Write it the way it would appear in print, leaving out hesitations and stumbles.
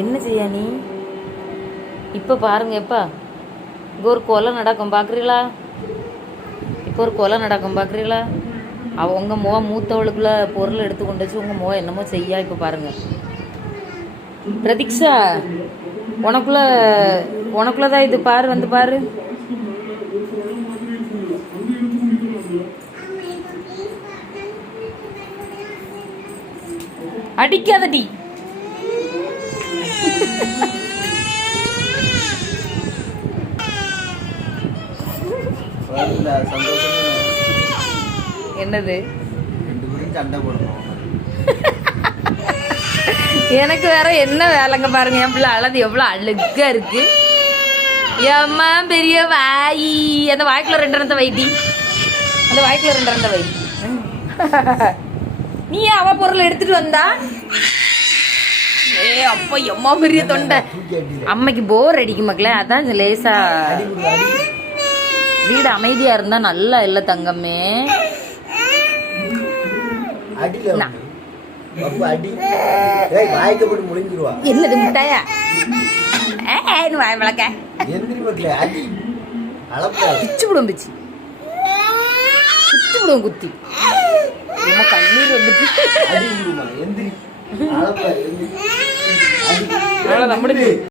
என்ன செய்ய நீ இப்போ பாருங்க எப்பா இங்கே ஒரு கொலை நடக்கும் பார்க்குறீங்களா? இப்போ ஒரு கொலை நடக்கும் பார்க்குறீங்களா? உங்கள் மூத்தவளுக்குள்ள பொருள் எடுத்து கொண்டு வச்சு உங்கள் என்னமோ செய்யா. இப்போ பாருங்க பிரதீக்ஷா, உனக்குள்ளதான் இது பாரு, வந்து பாரு. அடிக்காதடி. என்னது எனக்கு வேற என்ன வேலைங்க பாருங்க. என் பிள்ளை அழகு எவ்வளவு அழுக்கா இருக்கு. ஏம்மா பெரிய வாய், அந்த வாய்க்குள்ள 2 வைட்டி, அந்த வாய்க்குள்ள 2 வை. நீ அவ பொருள் எடுத்துட்டு வந்தா? அப்பா எம்மா பெரிய தொண்டை. அம்மைக்கு போர் அடிக்கும் மக்களே, அதான் லேசா வீடு அமைதியா இருந்தா நல்லா இல்ல தங்கமே. என்னது முட்டாயா? வாய் வளர்க்க பிச்சு விடும், பிச்சு விடும் குத்தி. கண்ணீர் வந்துட்டு